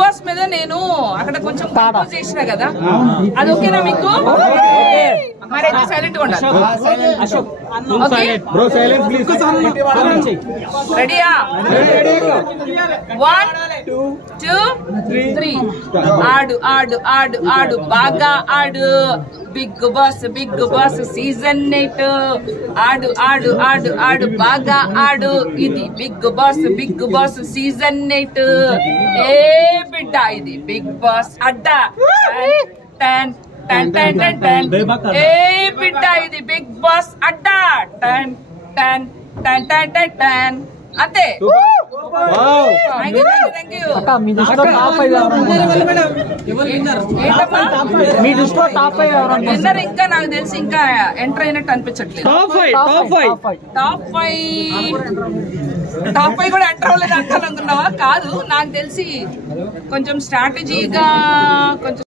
Boss మీద నేను అక్కడ కొంచెం కంపోజ్ చేసిన కదా, అది ఓకేనా మీకు? మరి అయితే సైలెంట్ గా ఉండాలి. రెడీయా? 1 2 3 ఆడు ఆడు ఆడు ఆడు బాగా ఆడు, బిగ్ బాస్ సీజన్ 8 ఆడు ఆడు ఆడు ఆడు బాగా ఆడు, ఇది బిగ్ బాస్ సీజన్ 8. ఏ బిడ్డ ఇది బిగ్ బాస్ అడ్డా, ten ten ten ten ten. ఏ బిడ్డ ఇది బిగ్ బాస్ అడ్డా, ten ten ten ten ten ten. అంతే. విన్నర్ ఇంకా నాకు తెలిసి ఇంకా ఎంటర్ అయినట్టు అనిపించట్లేదు. టాప్ 5 కూడా ఎంటర్ అవ్వలేదు అంటాను అనుకున్నావా? కాదు, నాకు తెలిసి కొంచెం స్ట్రాటజీగా కొంచెం